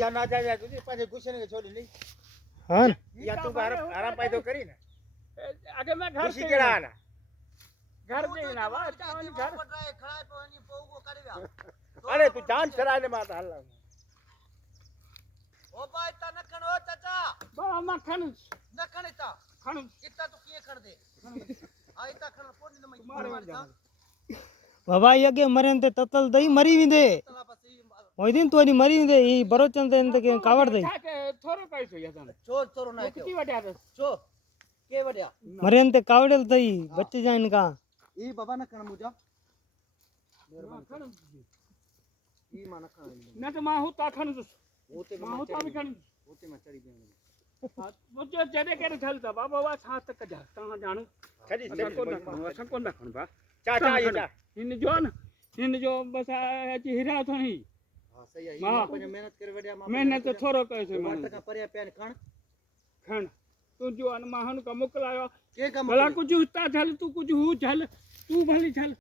या ना जाए तुझे पाछे गुस्से ने छोड़ी नहीं हाँ या तू आराम पाई तो करी ना आगे मैं घर खुशी केड़ा आना घर पे ना वा चावन घर अरे तू जान चला ने माता हल्ला ओ भाई ता नखण हो चाचा बा मखन नखण इता खन इता तू किए खण दे आ इता खण कोनी न मई मारे मार ता बाबा ये के मरे ते ततल दई मरी विंदे तला बस ओई दिन तो नी मरी विंदे ई बरोचन ते इंत के कावड़ दई थोरो पैसो या तने चोर चोर ना किती वड्या दस चो के वड्या मरे ते कावड़ल दई बच्चे जाइन का ई बाबा नखण मुजा खन ई मा नखण न तो मां होता खन ओते मां होता भी खन ओते मा चढ़ी दे मुझे जने के थलता बाबा वा छा तक जा ता जाणू खड़ी असा कोन खन बा चाचा ये चा इन जो न इन जो बस अची हिरा थणी हां सही है मां ई मेहनत कर वड्या मा मेहनत थोरो पैसो वाट का परया पेन खण खन तू जो अन माहन का मोकलायो के का भला कुछ हुता झल तू कुछ हु झल तू भली झल